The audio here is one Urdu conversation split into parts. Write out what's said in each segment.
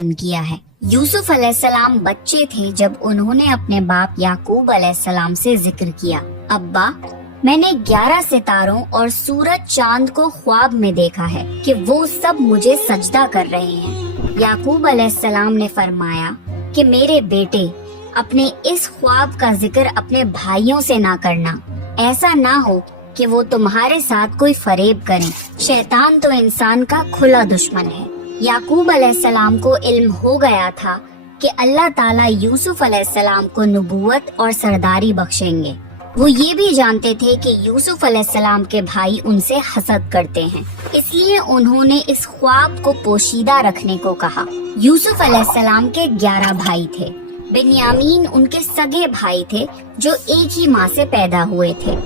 کیا ہے۔ یوسف علیہ السلام بچے تھے جب انہوں نے اپنے باپ یعقوب علیہ السلام سے ذکر کیا، ابا میں نے 11 ستاروں اور سورج چاند کو خواب میں دیکھا ہے کہ وہ سب مجھے سجدہ کر رہے ہیں۔ یعقوب علیہ السلام نے فرمایا کہ میرے بیٹے، اپنے اس خواب کا ذکر اپنے بھائیوں سے نہ کرنا، ایسا نہ ہو کہ وہ تمہارے ساتھ کوئی فریب کریں۔ شیطان تو انسان کا کھلا دشمن ہے۔ یعقوب علیہ السلام کو علم ہو گیا تھا کہ اللہ تعالیٰ یوسف علیہ السلام کو نبوت اور سرداری بخشیں گے۔ وہ یہ بھی جانتے تھے کہ یوسف علیہ السلام کے بھائی ان سے حسد کرتے ہیں، اس لیے انہوں نے اس خواب کو پوشیدہ رکھنے کو کہا۔ یوسف علیہ السلام کے 11 بھائی تھے۔ بنیامین ان کے سگے بھائی تھے جو ایک ہی ماں سے پیدا ہوئے تھے،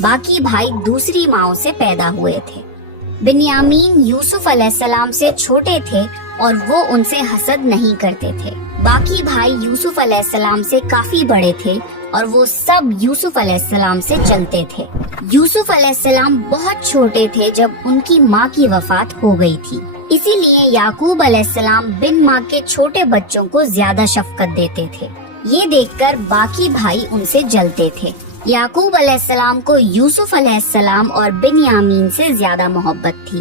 باقی بھائی دوسری ماؤں سے پیدا ہوئے تھے۔ بنیامین یوسف علیہ السلام سے چھوٹے تھے اور وہ ان سے حسد نہیں کرتے تھے۔ باقی بھائی یوسف علیہ السلام سے کافی بڑے تھے اور وہ سب یوسف علیہ السلام سے چلتے تھے۔ یوسف علیہ السلام بہت چھوٹے تھے جب ان کی ماں کی وفات ہو گئی تھی، اسی لیے یعقوب علیہ السلام بن ماں کے چھوٹے بچوں کو زیادہ شفقت دیتے تھے۔ یہ دیکھ کر باقی بھائی ان سے جلتے تھے۔ یعقوب علیہ السلام کو یوسف علیہ السلام اور بنیامین سے زیادہ محبت تھی۔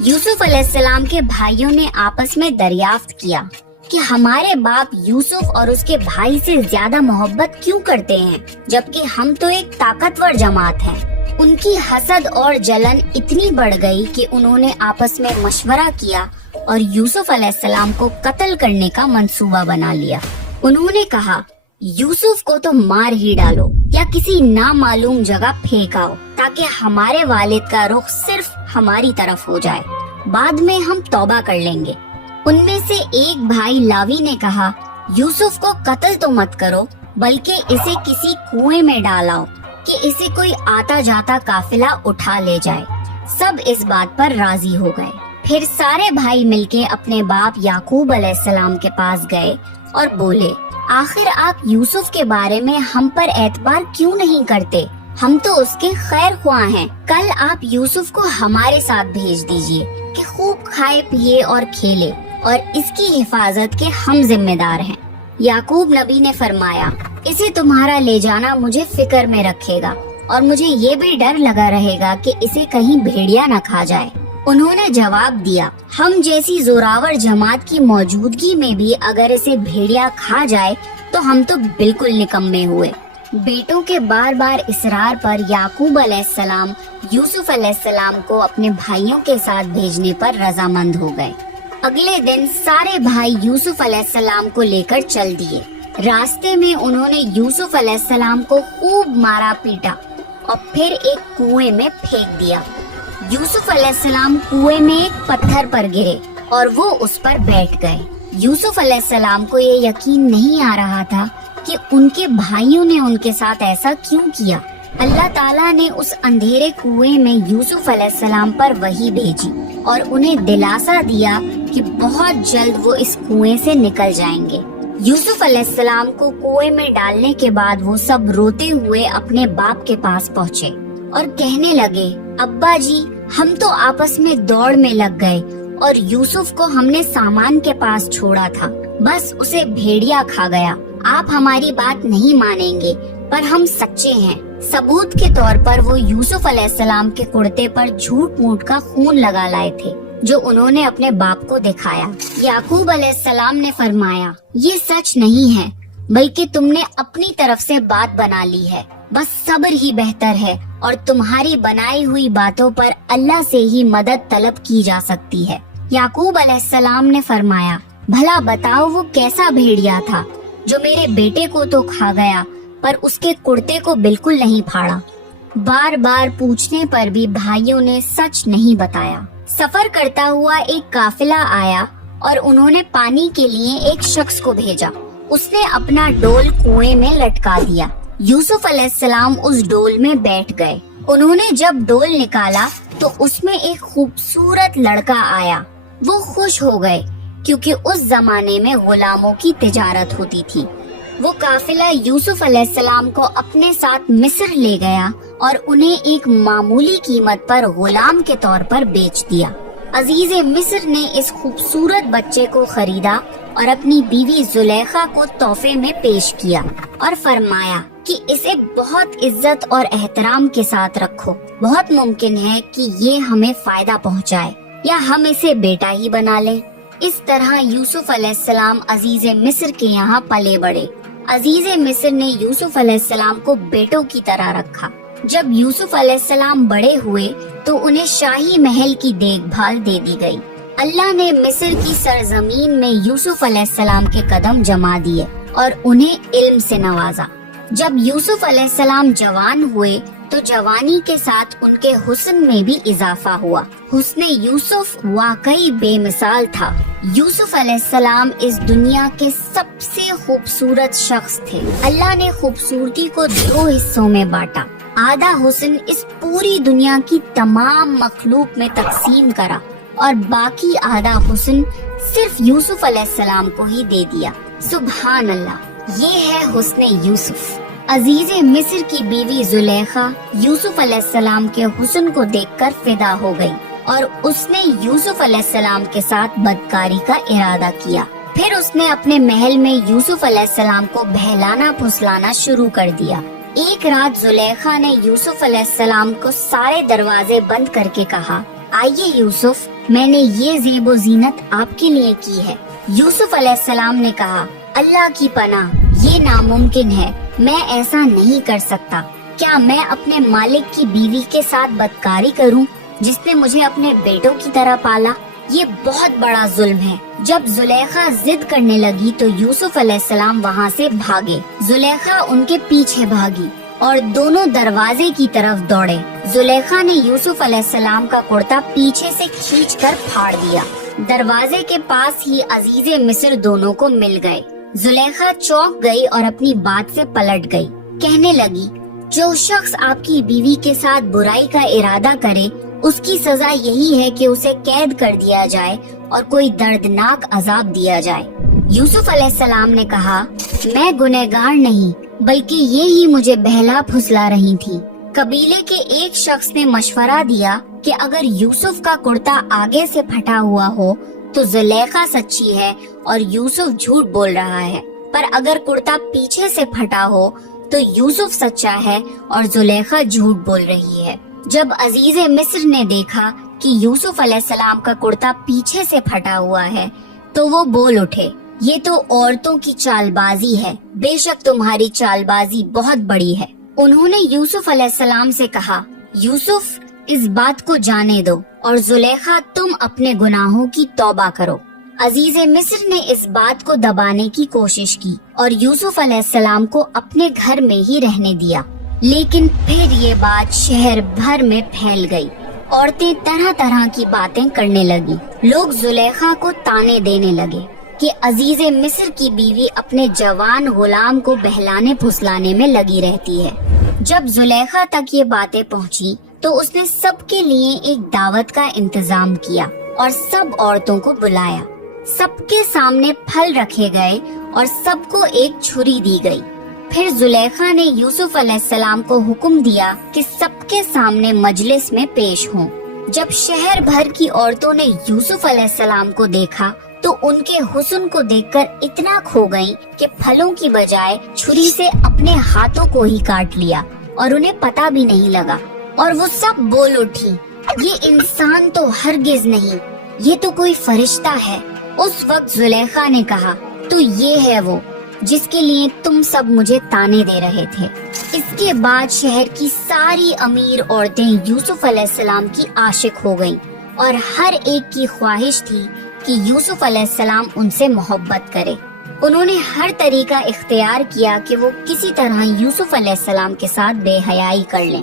یوسف علیہ السلام کے بھائیوں نے آپس میں دریافت کیا کہ ہمارے باپ یوسف اور اس کے بھائی سے زیادہ محبت کیوں کرتے ہیں، جبکہ ہم تو ایک طاقتور جماعت ہیں۔ ان کی حسد اور جلن اتنی بڑھ گئی کہ انہوں نے آپس میں مشورہ کیا اور یوسف علیہ السلام کو قتل کرنے کا منصوبہ بنا لیا۔ انہوں نے کہا، یوسف کو تو مار ہی ڈالو یا کسی نامعلوم جگہ پھینکاؤ تاکہ ہمارے والد کا رخ صرف ہماری طرف ہو جائے، بعد میں ہم توبہ کر لیں گے۔ ان میں سے ایک بھائی لاوی نے کہا، یوسف کو قتل تو مت کرو بلکہ اسے کسی کنویں میں ڈالاؤ کہ اسے کوئی آتا جاتا قافلہ اٹھا لے جائے۔ سب اس بات پر راضی ہو گئے۔ پھر سارے بھائی مل کے اپنے باپ یعقوب علیہ السلام کے پاس گئے اور بولے، آخر آپ یوسف کے بارے میں ہم پر اعتبار کیوں نہیں کرتے؟ ہم تو اس کے خیر خواہ ہیں۔ کل آپ یوسف کو ہمارے ساتھ بھیج دیجئے کہ خوب کھائے پیے اور کھیلے، اور اس کی حفاظت کے ہم ذمہ دار ہیں۔ یعقوب نبی نے فرمایا، اسے تمہارا لے جانا مجھے فکر میں رکھے گا اور مجھے یہ بھی ڈر لگا رہے گا کہ اسے کہیں بھیڑیا نہ کھا جائے۔ انہوں نے جواب دیا، ہم جیسی زوراور جماعت کی موجودگی میں بھی اگر اسے بھیڑیا کھا جائے تو ہم تو بالکل نکمے ہوئے۔ بیٹوں کے بار بار اصرار پر یعقوب علیہ السلام یوسف علیہ السلام کو اپنے بھائیوں کے ساتھ بھیجنے پر رضامند ہو گئے۔ اگلے دن سارے بھائی یوسف علیہ السلام کو لے کر چل دیے۔ راستے میں انہوں نے یوسف علیہ السلام کو خوب مارا پیٹا اور پھر ایک کنویں میں پھینک دیا۔ یوسف علیہ السلام کنویں میں ایک پتھر پر گرے اور وہ اس پر بیٹھ گئے۔ یوسف علیہ السلام کو یہ یقین نہیں آ رہا تھا کہ ان کے بھائیوں نے ان کے ساتھ ایسا کیوں کیا۔ اللہ تعالیٰ نے اس اندھیرے کنویں میں یوسف علیہ السلام پر وحی بھیجی اور انہیں دلاسا دیا کہ بہت جلد وہ اس کنویں سے نکل جائیں گے۔ یوسف علیہ السلام کو کنویں میں ڈالنے کے بعد وہ سب روتے ہوئے اپنے باپ کے پاس پہنچے اور کہنے لگے، ابا جی، ہم تو آپس میں دوڑ میں لگ گئے اور یوسف کو ہم نے سامان کے پاس چھوڑا تھا، بس اسے بھیڑیا کھا گیا۔ آپ ہماری بات نہیں مانیں گے پر ہم سچے ہیں۔ ثبوت کے طور پر وہ یوسف علیہ السلام کے کرتے پر جھوٹ موٹ کا خون لگا لائے تھے جو انہوں نے اپنے باپ کو دکھایا۔ یعقوب علیہ السلام نے فرمایا، یہ سچ نہیں ہے بلکہ تم نے اپنی طرف سے بات بنا لی ہے، بس صبر ہی بہتر ہے اور تمہاری بنائی ہوئی باتوں پر اللہ سے ہی مدد طلب کی جا سکتی ہے۔ یعقوب علیہ السلام نے فرمایا، بھلا بتاؤ وہ کیسا بھیڑیا تھا جو میرے بیٹے کو تو کھا گیا پر اس کے کرتے کو بالکل نہیں پھاڑا۔ بار بار پوچھنے پر بھی بھائیوں نے سچ نہیں بتایا۔ سفر کرتا ہوا ایک قافلہ آیا اور انہوں نے پانی کے لیے ایک شخص کو بھیجا۔ اس نے اپنا ڈول کنویں میں لٹکا دیا۔ یوسف علیہ السلام اس ڈول میں بیٹھ گئے۔ انہوں نے جب ڈول نکالا تو اس میں ایک خوبصورت لڑکا آیا۔ وہ خوش ہو گئے کیونکہ اس زمانے میں غلاموں کی تجارت ہوتی تھی۔ وہ قافلہ یوسف علیہ السلام کو اپنے ساتھ مصر لے گیا اور انہیں ایک معمولی قیمت پر غلام کے طور پر بیچ دیا۔ عزیز مصر نے اس خوبصورت بچے کو خریدا اور اپنی بیوی زلیخا کو تحفے میں پیش کیا اور فرمایا کہ اسے بہت عزت اور احترام کے ساتھ رکھو، بہت ممکن ہے کہ یہ ہمیں فائدہ پہنچائے یا ہم اسے بیٹا ہی بنا لیں۔ اس طرح یوسف علیہ السلام عزیز مصر کے یہاں پلے بڑھے۔ عزیز مصر نے یوسف علیہ السلام کو بیٹوں کی طرح رکھا۔ جب یوسف علیہ السلام بڑے ہوئے تو انہیں شاہی محل کی دیکھ بھال دے دی گئی۔ اللہ نے مصر کی سرزمین میں یوسف علیہ السلام کے قدم جما دیے اور انہیں علم سے نوازا۔ جب یوسف علیہ السلام جوان ہوئے تو جوانی کے ساتھ ان کے حسن میں بھی اضافہ ہوا۔ حسن یوسف واقعی بے مثال تھا۔ یوسف علیہ السلام اس دنیا کے سب سے خوبصورت شخص تھے۔ اللہ نے خوبصورتی کو 2 حصوں میں بانٹا۔ آدھا حسن اس پوری دنیا کی تمام مخلوق میں تقسیم کرا اور باقی آدھا حسن صرف یوسف علیہ السلام کو ہی دے دیا۔ سبحان اللہ، یہ ہے حسن یوسف۔ عزیز مصر کی بیوی زلیخا یوسف علیہ السلام کے حسن کو دیکھ کر فدا ہو گئی اور اس نے یوسف علیہ السلام کے ساتھ بدکاری کا ارادہ کیا۔ پھر اس نے اپنے محل میں یوسف علیہ السلام کو بہلانا پھسلانا شروع کر دیا۔ ایک رات زلیخا نے یوسف علیہ السلام کو سارے دروازے بند کر کے کہا، آئیے یوسف، میں نے یہ زیب و زینت آپ کے لیے کی ہے۔ یوسف علیہ السلام نے کہا، اللہ کی پناہ، یہ ناممکن ہے، میں ایسا نہیں کر سکتا۔ کیا میں اپنے مالک کی بیوی کے ساتھ بدکاری کروں جس نے مجھے اپنے بیٹوں کی طرح پالا؟ یہ بہت بڑا ظلم ہے۔ جب زلیخا ضد کرنے لگی تو یوسف علیہ السلام وہاں سے بھاگے۔ زلیخا ان کے پیچھے بھاگی اور دونوں دروازے کی طرف دوڑے۔ زلیخا نے یوسف علیہ السلام کا کرتا پیچھے سے کھینچ کر پھاڑ دیا۔ دروازے کے پاس ہی عزیز مصر دونوں کو مل گئے۔ زلیخا چونک گئی اور اپنی بات سے پلٹ گئی۔ کہنے لگی، جو شخص آپ کی بیوی کے ساتھ برائی کا ارادہ کرے اس کی سزا یہی ہے کہ اسے قید کر دیا جائے اور کوئی دردناک عذاب دیا جائے۔ یوسف علیہ السلام نے کہا، میں گنہگار نہیں بلکہ یہ ہی مجھے بہلا پھسلا رہی تھی۔ قبیلے کے ایک شخص نے مشورہ دیا کہ اگر یوسف کا کرتا آگے سے پھٹا ہوا ہو تو زلیخا سچی ہے اور یوسف جھوٹ بول رہا ہے، پر اگر کرتا پیچھے سے پھٹا ہو تو یوسف سچا ہے اور زلیخا جھوٹ بول رہی ہے۔ جب عزیز مصر نے دیکھا کہ یوسف علیہ السلام کا کرتا پیچھے سے پھٹا ہوا ہے تو وہ بول اٹھے، یہ تو عورتوں کی چال بازی ہے، بے شک تمہاری چال بازی بہت بڑی ہے۔ انہوں نے یوسف علیہ السلام سے کہا، یوسف، اس بات کو جانے دو اور زلیخا تم اپنے گناہوں کی توبہ کرو۔ عزیز مصر نے اس بات کو دبانے کی کوشش کی اور یوسف علیہ السلام کو اپنے گھر میں ہی رہنے دیا، لیکن پھر یہ بات شہر بھر میں پھیل گئی۔ عورتیں طرح طرح کی باتیں کرنے لگی۔ لوگ زلیخا کو تانے دینے لگے کہ عزیز مصر کی بیوی اپنے جوان غلام کو بہلانے پھسلانے میں لگی رہتی ہے۔ جب زلیخا تک یہ باتیں پہنچی تو اس نے سب کے لیے ایک دعوت کا انتظام کیا اور سب عورتوں کو بلایا۔ سب کے سامنے پھل رکھے گئے اور سب کو ایک چھری دی گئی۔ پھر زلیخا نے یوسف علیہ السلام کو حکم دیا کہ سب کے سامنے مجلس میں پیش ہوں۔ جب شہر بھر کی عورتوں نے یوسف علیہ السلام کو دیکھا تو ان کے حسن کو دیکھ کر اتنا کھو گئیں کہ پھلوں کی بجائے چھری سے اپنے ہاتھوں کو ہی کاٹ لیا اور انہیں پتہ بھی نہیں لگا، اور وہ سب بول اٹھی، یہ انسان تو ہرگز نہیں، یہ تو کوئی فرشتہ ہے۔ اس وقت زلیخا نے کہا، تو یہ ہے وہ جس کے لیے تم سب مجھے تانے دے رہے تھے۔ اس کے بعد شہر کی ساری امیر عورتیں یوسف علیہ السلام کی عاشق ہو گئیں اور ہر ایک کی خواہش تھی کہ یوسف علیہ السلام ان سے محبت کرے۔ انہوں نے ہر طریقہ اختیار کیا کہ وہ کسی طرح یوسف علیہ السلام کے ساتھ بے حیائی کر لیں۔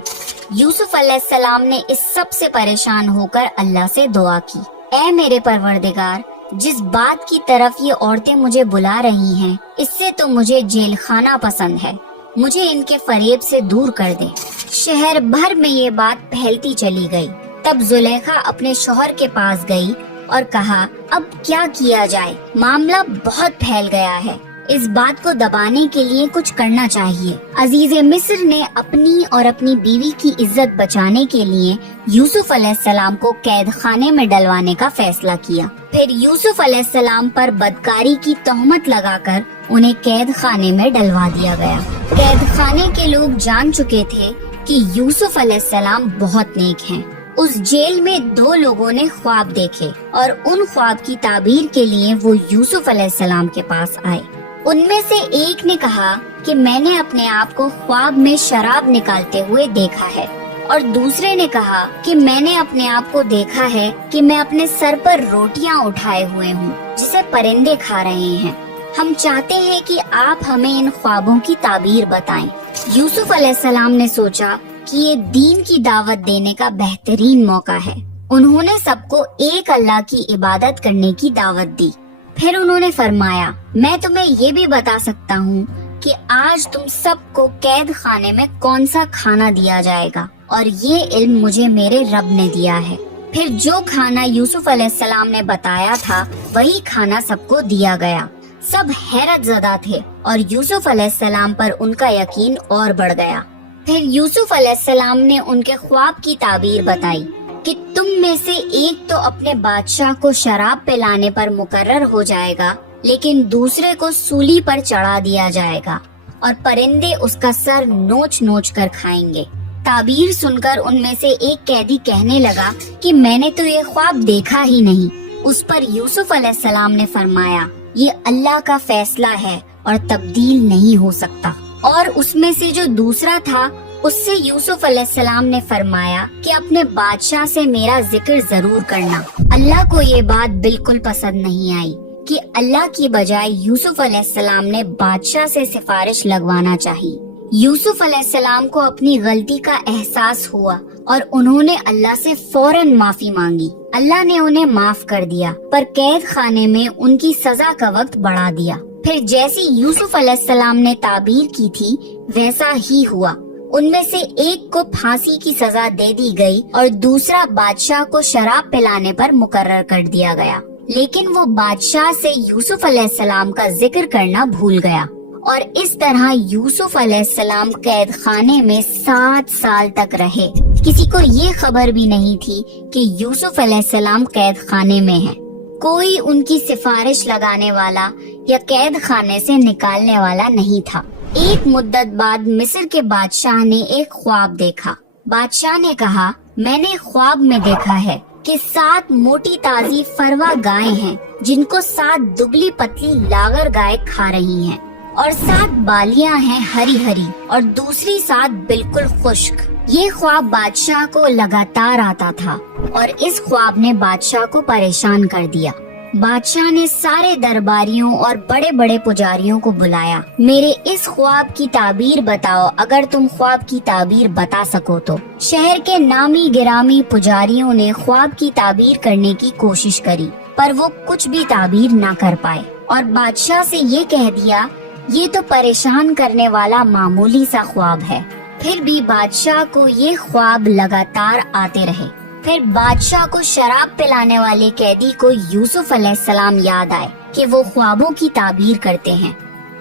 یوسف علیہ السلام نے اس سب سے پریشان ہو کر اللہ سے دعا کی، اے میرے پروردگار، جس بات کی طرف یہ عورتیں مجھے بلا رہی ہیں اس سے تو مجھے جیل خانہ پسند ہے، مجھے ان کے فریب سے دور کر دے۔ شہر بھر میں یہ بات پھیلتی چلی گئی۔ تب زلیخا اپنے شوہر کے پاس گئی اور کہا، اب کیا کیا جائے، معاملہ بہت پھیل گیا ہے، اس بات کو دبانے کے لیے کچھ کرنا چاہیے۔ عزیز مصر نے اپنی اور اپنی بیوی کی عزت بچانے کے لیے یوسف علیہ السلام کو قید خانے میں ڈلوانے کا فیصلہ کیا۔ پھر یوسف علیہ السلام پر بدکاری کی تہمت لگا کر انہیں قید خانے میں ڈلوا دیا گیا۔ قید خانے کے لوگ جان چکے تھے کہ یوسف علیہ السلام بہت نیک ہیں۔ اس جیل میں 2 لوگوں نے خواب دیکھے اور ان خواب کی تعبیر کے لیے وہ یوسف علیہ السلام کے پاس آئے۔ ان میں سے ایک نے کہا کہ میں نے اپنے آپ کو خواب میں شراب نکالتے ہوئے دیکھا ہے، اور دوسرے نے کہا کہ میں نے اپنے آپ کو دیکھا ہے کہ میں اپنے سر پر روٹیاں اٹھائے ہوئے ہوں جسے پرندے کھا رہے ہیں۔ ہم چاہتے ہیں کہ آپ ہمیں ان خوابوں کی تعبیر بتائیں۔ یوسف علیہ السلام نے سوچا کہ یہ دین کی دعوت دینے کا بہترین موقع ہے۔ انہوں نے سب کو ایک اللہ کی عبادت کرنے کی دعوت دی۔ پھر انہوں نے فرمایا، میں تمہیں یہ بھی بتا سکتا ہوں کہ آج تم سب کو قید خانے میں کون سا کھانا دیا جائے گا، اور یہ علم مجھے میرے رب نے دیا ہے۔ پھر جو کھانا یوسف علیہ السلام نے بتایا تھا وہی کھانا سب کو دیا گیا۔ سب حیرت زدہ تھے اور یوسف علیہ السلام پر ان کا یقین اور بڑھ گیا۔ پھر یوسف علیہ السلام نے ان کے خواب کی تعبیر بتائی کہ تم میں سے ایک تو اپنے بادشاہ کو شراب پلانے پر مقرر ہو جائے گا، لیکن دوسرے کو سولی پر چڑھا دیا جائے گا اور پرندے اس کا سر نوچ نوچ کر کھائیں گے۔ تعبیر سن کر ان میں سے ایک قیدی کہنے لگا کہ میں نے تو یہ خواب دیکھا ہی نہیں۔ اس پر یوسف علیہ السلام نے فرمایا، یہ اللہ کا فیصلہ ہے اور تبدیل نہیں ہو سکتا۔ اور اس میں سے جو دوسرا تھا اس سے یوسف علیہ السلام نے فرمایا کہ اپنے بادشاہ سے میرا ذکر ضرور کرنا۔ اللہ کو یہ بات بالکل پسند نہیں آئی کہ اللہ کی بجائے یوسف علیہ السلام نے بادشاہ سے سفارش لگوانا چاہی۔ یوسف علیہ السلام کو اپنی غلطی کا احساس ہوا اور انہوں نے اللہ سے فوراً معافی مانگی۔ اللہ نے انہیں معاف کر دیا، پر قید خانے میں ان کی سزا کا وقت بڑھا دیا۔ پھر جیسی یوسف علیہ السلام نے تعبیر کی تھی ویسا ہی ہوا۔ ان میں سے ایک کو پھانسی کی سزا دے دی گئی اور دوسرا بادشاہ کو شراب پلانے پر مقرر کر دیا گیا، لیکن وہ بادشاہ سے یوسف علیہ السلام کا ذکر کرنا بھول گیا، اور اس طرح یوسف علیہ السلام قید خانے میں 7 سال تک رہے۔ کسی کو یہ خبر بھی نہیں تھی کہ یوسف علیہ السلام قید خانے میں ہیں۔ کوئی ان کی سفارش لگانے والا یا قید خانے سے نکالنے والا نہیں تھا۔ ایک مدت بعد مصر کے بادشاہ نے ایک خواب دیکھا۔ بادشاہ نے کہا، میں نے خواب میں دیکھا ہے کہ 7 موٹی تازی فروا گائیں ہیں جن کو 7 دبلی پتلی لاغر گائے کھا رہی ہیں، اور 7 بالیاں ہیں ہری ہری اور دوسری 7 بالکل خشک۔ یہ خواب بادشاہ کو لگاتار آتا تھا اور اس خواب نے بادشاہ کو پریشان کر دیا۔ بادشاہ نے سارے درباریوں اور بڑے بڑے پجاریوں کو بلایا۔ میرے اس خواب کی تعبیر بتاؤ اگر تم خواب کی تعبیر بتا سکو تو۔ شہر کے نامی گرامی پجاریوں نے خواب کی تعبیر کرنے کی کوشش کری، پر وہ کچھ بھی تعبیر نہ کر پائے، اور بادشاہ سے یہ کہہ دیا، یہ تو پریشان کرنے والا معمولی سا خواب ہے۔ پھر بھی بادشاہ کو یہ خواب لگاتار آتے رہے۔ پھر بادشاہ کو شراب پلانے والے قیدی کو یوسف علیہ السلام یاد آئے کہ وہ خوابوں کی تعبیر کرتے ہیں۔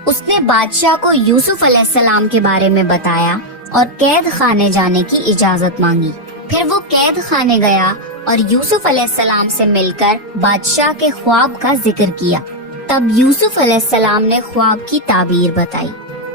اس نے بادشاہ کو یوسف علیہ السلام کے بارے میں بتایا اور قید خانے جانے کی اجازت مانگی۔ پھر وہ قید خانے گیا اور یوسف علیہ السلام سے مل کر بادشاہ کے خواب کا ذکر کیا۔ تب یوسف علیہ السلام نے خواب کی تعبیر بتائی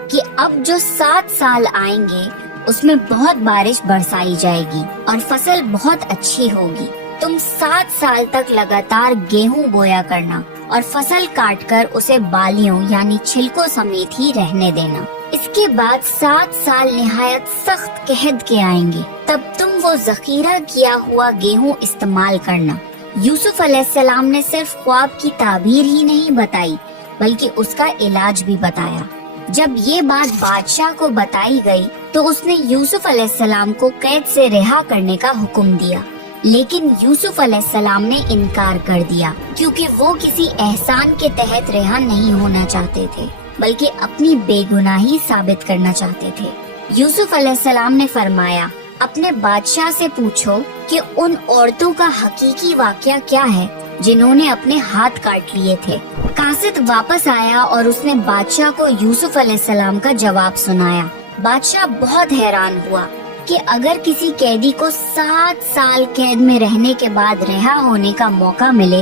کہ اب جو 7 سال آئیں گے اس میں بہت بارش برسائی جائے گی اور فصل بہت اچھی ہوگی۔ تم 7 سال تک لگاتار گیہوں بویا کرنا اور فصل کاٹ کر اسے بالیوں یعنی چھلکوں سمیت ہی رہنے دینا۔ اس کے بعد 7 سال نہایت سخت قحط کے آئیں گے، تب تم وہ ذخیرہ کیا ہوا گیہوں استعمال کرنا۔ یوسف علیہ السلام نے صرف خواب کی تعبیر ہی نہیں بتائی بلکہ اس کا علاج بھی بتایا۔ جب یہ بات بادشاہ کو بتائی گئی تو اس نے یوسف علیہ السلام کو قید سے رہا کرنے کا حکم دیا، لیکن یوسف علیہ السلام نے انکار کر دیا کیونکہ وہ کسی احسان کے تحت رہا نہیں ہونا چاہتے تھے بلکہ اپنی بے گناہی ثابت کرنا چاہتے تھے۔ یوسف علیہ السلام نے فرمایا، اپنے بادشاہ سے پوچھو کہ ان عورتوں کا حقیقی واقعہ کیا ہے جنہوں نے اپنے ہاتھ کاٹ لیے تھے۔ قاصد واپس آیا اور اس نے بادشاہ کو یوسف علیہ السلام کا جواب سنایا۔ بادشاہ بہت حیران ہوا کہ اگر کسی قیدی کو 7 سال قید میں رہنے کے بعد رہا ہونے کا موقع ملے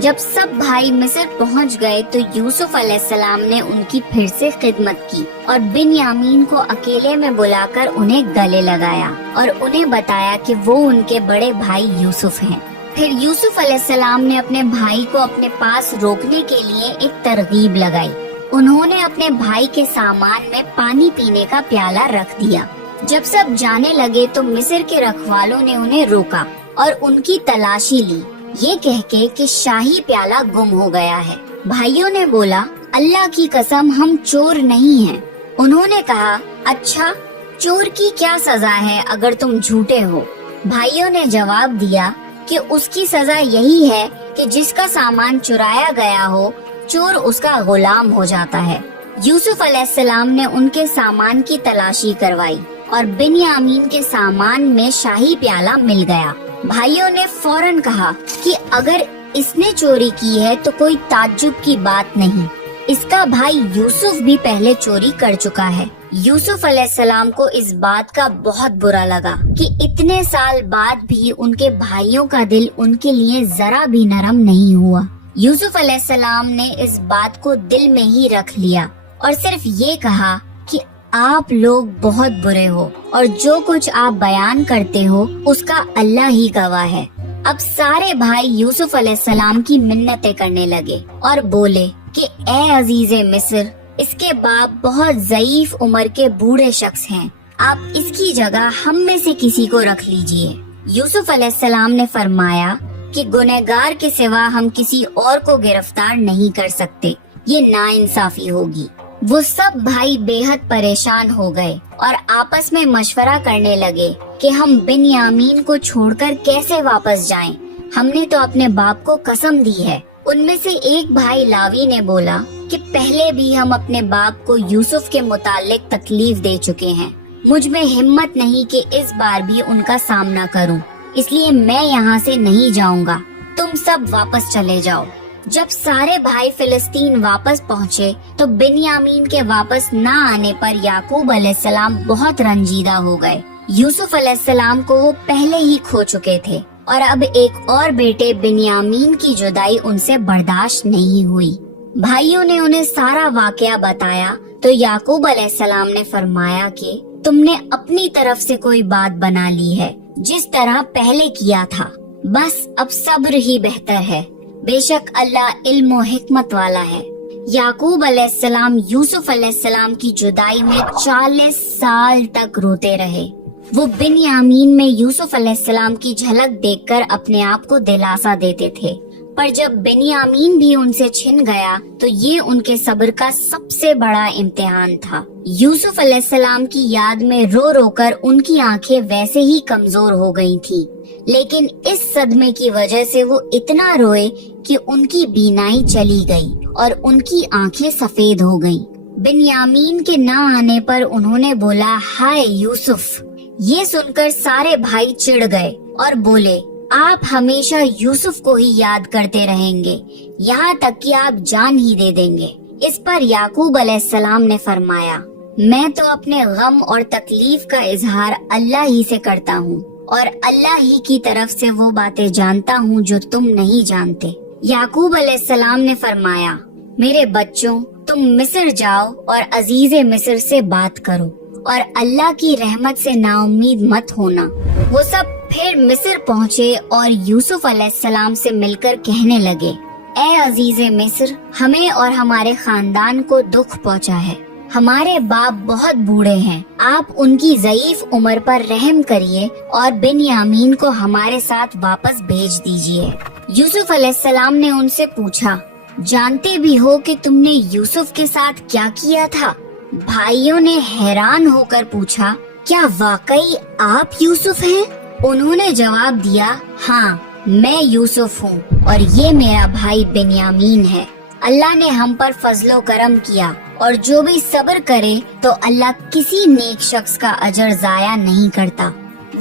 جب سب بھائی مصر پہنچ گئے تو یوسف علیہ السلام نے ان کی پھر سے خدمت کی اور بنیامین کو اکیلے میں بلا کر انہیں گلے لگایا اور انہیں بتایا کہ وہ ان کے بڑے بھائی یوسف ہیں۔ پھر یوسف علیہ السلام نے اپنے بھائی کو اپنے پاس روکنے کے لیے ایک ترغیب لگائی۔ انہوں نے اپنے بھائی کے سامان میں پانی پینے کا پیالہ رکھ دیا۔ جب سب جانے لگے تو مصر کے رکھوالوں نے انہیں روکا اور ان کی تلاشی لی، یہ کہہ کے کہ شاہی پیالہ گم ہو گیا ہے۔ بھائیوں نے بولا، اللہ کی قسم ہم چور نہیں ہیں۔ انہوں نے کہا، اچھا چور کی کیا سزا ہے اگر تم جھوٹے ہو؟ بھائیوں نے جواب دیا کہ اس کی سزا یہی ہے کہ جس کا سامان چرایا گیا ہو چور اس کا غلام ہو جاتا ہے۔ یوسف علیہ السلام نے ان کے سامان کی تلاشی کروائی اور بنیامین کے سامان میں شاہی پیالہ مل گیا۔ بھائیوں نے فوراً کہا کہ اگر اس نے چوری کی ہے تو کوئی تعجب کی بات نہیں، اس کا بھائی یوسف بھی پہلے چوری کر چکا ہے۔ یوسف علیہ السلام کو اس بات کا بہت برا لگا کہ اتنے سال بعد بھی ان کے بھائیوں کا دل ان کے لیے ذرا بھی نرم نہیں ہوا۔ یوسف علیہ السلام نے اس بات کو دل میں ہی رکھ لیا اور صرف یہ کہا کہ آپ لوگ بہت برے ہو اور جو کچھ آپ بیان کرتے ہو اس کا اللہ ہی گواہ ہے۔ اب سارے بھائی یوسف علیہ السلام کی منتیں کرنے لگے اور بولے کہ اے عزیز مصر، اس کے باپ بہت ضعیف عمر کے بوڑھے شخص ہیں، آپ اس کی جگہ ہم میں سے کسی کو رکھ لیجئے۔ یوسف علیہ السلام نے فرمایا کہ گنہگار کے سوا ہم کسی اور کو گرفتار نہیں کر سکتے، یہ ناانصافی ہوگی۔ وہ سب بھائی بے حد پریشان ہو گئے اور آپس میں مشورہ کرنے لگے کہ ہم بنیامین کو چھوڑ کر کیسے واپس جائیں، ہم نے تو اپنے باپ کو قسم دی ہے۔ ان میں سے ایک بھائی لاوی نے بولا کہ پہلے بھی ہم اپنے باپ کو یوسف کے متعلق تکلیف دے چکے ہیں، مجھ میں ہمت نہیں کہ اس بار بھی ان کا سامنا کروں، اس لیے میں یہاں سے نہیں جاؤں گا، تم سب واپس چلے جاؤ۔ جب سارے بھائی فلسطین واپس پہنچے تو بنیامین کے واپس نہ آنے پر یعقوب علیہ السلام بہت رنجیدہ ہو گئے۔ یوسف علیہ السلام کو وہ پہلے ہی کھو چکے تھے اور اب ایک اور بیٹے بنیامین کی جدائی ان سے برداشت نہیں ہوئی۔ بھائیوں نے انہیں سارا واقعہ بتایا تو یعقوب علیہ السلام نے فرمایا کہ تم نے اپنی طرف سے کوئی بات بنا لی ہے جس طرح پہلے کیا تھا، بس اب صبر ہی بہتر ہے، بے شک اللہ علم و حکمت والا ہے۔ یعقوب علیہ السلام یوسف علیہ السلام کی جدائی میں 40 سال تک روتے رہے۔ وہ بنیامین میں یوسف علیہ السلام کی جھلک دیکھ کر اپنے آپ کو دلاسا دیتے تھے، پر جب بنیامین بھی ان سے چھن گیا تو یہ ان کے صبر کا سب سے بڑا امتحان تھا۔ یوسف علیہ السلام کی یاد میں رو رو کر ان کی آنکھیں ویسے ہی کمزور ہو گئی تھیں، لیکن اس صدمے کی وجہ سے وہ اتنا روئے کہ ان کی بینائی چلی گئی اور ان کی آنکھیں سفید ہو گئیں۔ بنیامین کے نہ آنے پر انہوں نے بولا، ہائے یوسف! یہ سن کر سارے بھائی چڑ گئے اور بولے، آپ ہمیشہ یوسف کو ہی یاد کرتے رہیں گے، یہاں تک کہ آپ جان ہی دے دیں گے۔ اس پر یعقوب علیہ السلام نے فرمایا، میں تو اپنے غم اور تکلیف کا اظہار اللہ ہی سے کرتا ہوں اور اللہ ہی کی طرف سے وہ باتیں جانتا ہوں جو تم نہیں جانتے۔ یعقوب علیہ السلام نے فرمایا، میرے بچوں، تم مصر جاؤ اور عزیز مصر سے بات کرو اور اللہ کی رحمت سے نا امید مت ہونا۔ وہ سب پھر مصر پہنچے اور یوسف علیہ السلام سے مل کر کہنے لگے، اے عزیز مصر، ہمیں اور ہمارے خاندان کو دکھ پہنچا ہے، ہمارے باپ بہت بوڑھے ہیں، آپ ان کی ضعیف عمر پر رحم کریے اور بنیامین کو ہمارے ساتھ واپس بھیج دیجیے۔ یوسف علیہ السلام نے ان سے پوچھا، جانتے بھی ہو کہ تم نے یوسف کے ساتھ کیا کیا تھا؟ بھائیوں نے حیران ہو کر پوچھا، کیا واقعی آپ یوسف ہیں؟ انہوں نے جواب دیا، ہاں میں یوسف ہوں اور یہ میرا بھائی بنیامین ہے۔ اللہ نے ہم پر فضل و کرم کیا اور جو بھی صبر کرے تو اللہ کسی نیک شخص کا اجر ضائع نہیں کرتا۔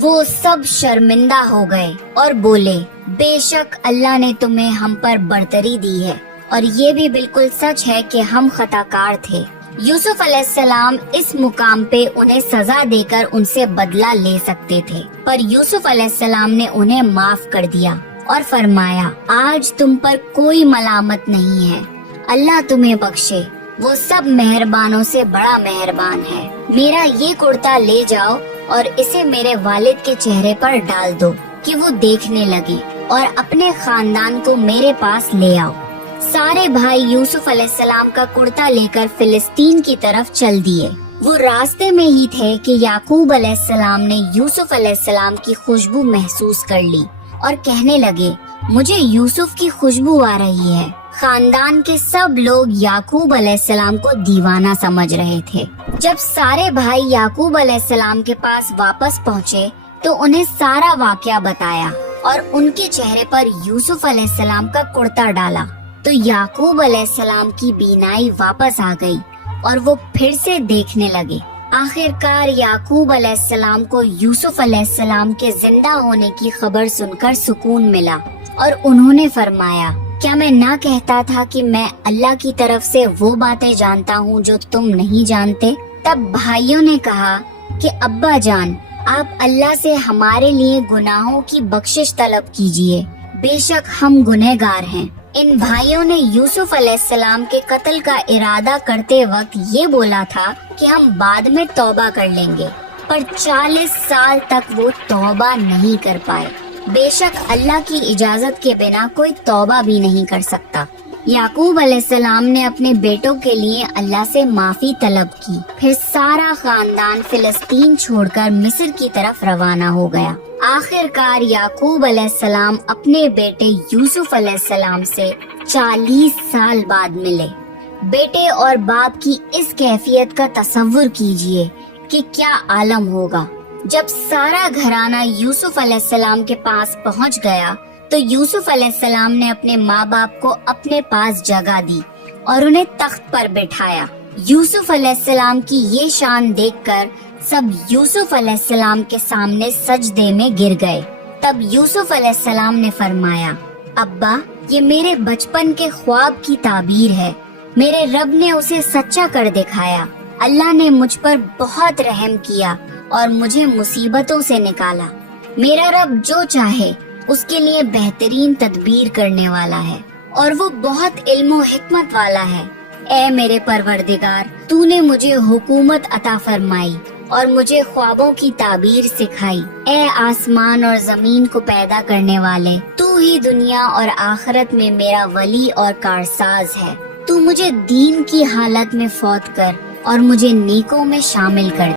وہ سب شرمندہ ہو گئے اور بولے، بے شک اللہ نے تمہیں ہم پر برتری دی ہے اور یہ بھی بالکل سچ ہے کہ ہم خطا کار تھے۔ یوسف علیہ السلام اس مقام پہ انہیں سزا دے کر ان سے بدلہ لے سکتے تھے، پر یوسف علیہ السلام نے انہیں معاف کر دیا اور فرمایا آج تم پر کوئی ملامت نہیں ہے، اللہ تمہیں بخشے، وہ سب مہربانوں سے بڑا مہربان ہے۔ میرا یہ کرتا لے جاؤ اور اسے میرے والد کے چہرے پر ڈال دو کہ وہ دیکھنے لگے، اور اپنے خاندان کو میرے پاس لے آؤ۔ سارے بھائی یوسف علیہ السلام کا کرتا لے کر فلسطین کی طرف چل دیے۔ وہ راستے میں ہی تھے کہ یعقوب علیہ السلام نے یوسف علیہ السلام کی خوشبو محسوس کر لی اور کہنے لگے مجھے یوسف کی خوشبو آ رہی ہے۔ خاندان کے سب لوگ یعقوب علیہ السلام کو دیوانہ سمجھ رہے تھے۔ جب سارے بھائی یعقوب علیہ السلام کے پاس واپس پہنچے تو انہیں سارا واقعہ بتایا اور ان کے چہرے پر یوسف علیہ السلام کا کرتا ڈالا تو یعقوب علیہ السلام کی بینائی واپس آ گئی اور وہ پھر سے دیکھنے لگے۔ آخر کار یعقوب علیہ السلام کو یوسف علیہ السلام کے زندہ ہونے کی خبر سن کر سکون ملا، اور انہوں نے فرمایا کیا میں نہ کہتا تھا کہ میں اللہ کی طرف سے وہ باتیں جانتا ہوں جو تم نہیں جانتے؟ تب بھائیوں نے کہا کہ ابا جان، آپ اللہ سے ہمارے لیے گناہوں کی بخشش طلب کیجئے، بے شک ہم گنہگار ہیں۔ ان بھائیوں نے یوسف علیہ السلام کے قتل کا ارادہ کرتے وقت یہ بولا تھا کہ ہم بعد میں توبہ کر لیں گے، پر 40 سال تک وہ توبہ نہیں کر پائے۔ بے شک اللہ کی اجازت کے بنا کوئی توبہ بھی نہیں کر سکتا۔ یعقوب علیہ السلام نے اپنے بیٹوں کے لیے اللہ سے معافی طلب کی، پھر سارا خاندان فلسطین چھوڑ کر مصر کی طرف روانہ ہو گیا۔ آخر کار یعقوب علیہ السلام اپنے بیٹے یوسف علیہ السلام سے 40 سال بعد ملے۔ بیٹے اور باپ کی اس کیفیت کا تصور کیجئے کہ کیا عالم ہوگا۔ جب سارا گھرانہ یوسف علیہ السلام کے پاس پہنچ گیا تو یوسف علیہ السلام نے اپنے ماں باپ کو اپنے پاس جگہ دی اور انہیں تخت پر بٹھایا۔ یوسف علیہ السلام کی یہ شان دیکھ کر سب یوسف علیہ السلام کے سامنے سجدے میں گر گئے۔ تب یوسف علیہ السلام نے فرمایا ابا، یہ میرے بچپن کے خواب کی تعبیر ہے، میرے رب نے اسے سچا کر دکھایا۔ اللہ نے مجھ پر بہت رحم کیا اور مجھے مصیبتوں سے نکالا۔ میرا رب جو چاہے اس کے لیے بہترین تدبیر کرنے والا ہے، اور وہ بہت علم و حکمت والا ہے۔ اے میرے پروردگار، تو نے مجھے حکومت عطا فرمائی اور مجھے خوابوں کی تعبیر سکھائی۔ اے آسمان اور زمین کو پیدا کرنے والے، تو ہی دنیا اور آخرت میں میرا ولی اور کارساز ہے۔ تو مجھے دین کی حالت میں فوت کر اور مجھے نیکوں میں شامل کر۔